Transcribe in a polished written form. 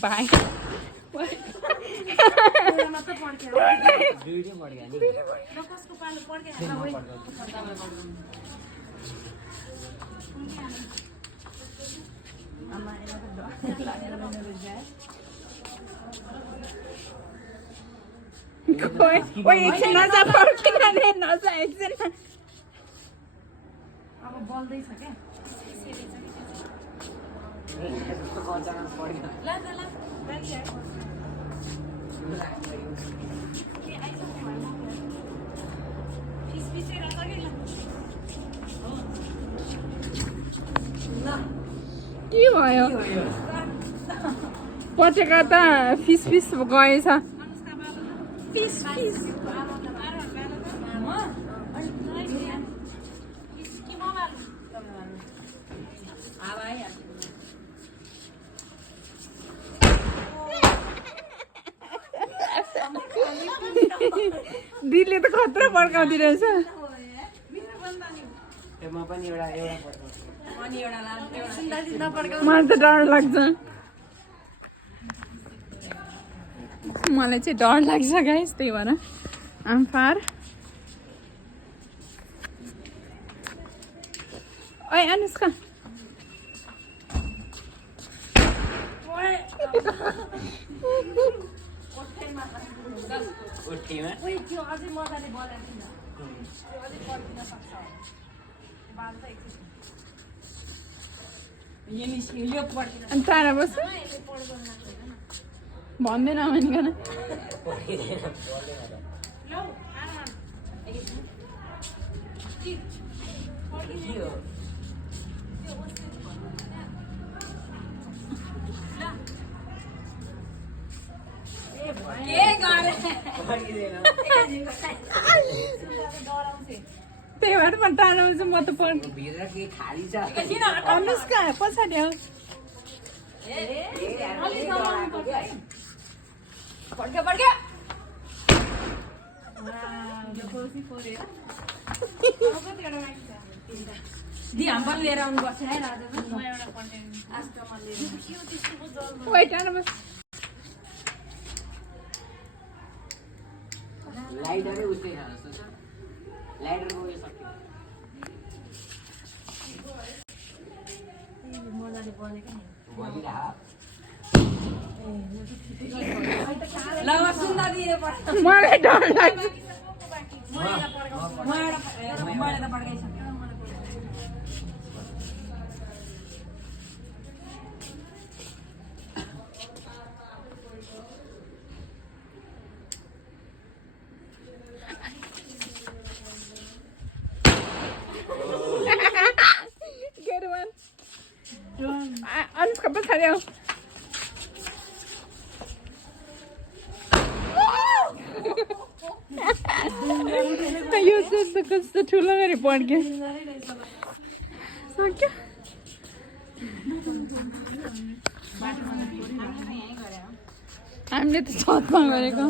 भाइ एकछिन नजा पड्किन नजा एकछिन अब बल्दैछ क्या के भयो पटेका त फिस फिस गएछ फिस फिस दिदीले त खतरा पड्काउँदै रहेछ मलाई त डर लाग्छ मलाई चाहिँ डर लाग्छ गाइस त्यही भएर आम्फार ओइ अनुष्का तारा बस भन्दैन भनिकन त्यही भएर म टाढो आउँछु म त अनुष्का पछाडि आऊ लिएर आउनुपर्छ है राजा टाढो बस लाइटरै उस्तै छ जस्तो छ लाइटरको उयो सक्यो मजाले बनेको नि मलाई डर लाग्छ अनुष्का पछाडि आऊ यो चाहिँ कस्तो ठुलो गरी पड्क्यो सक्यो हामीले त छतमा गरेको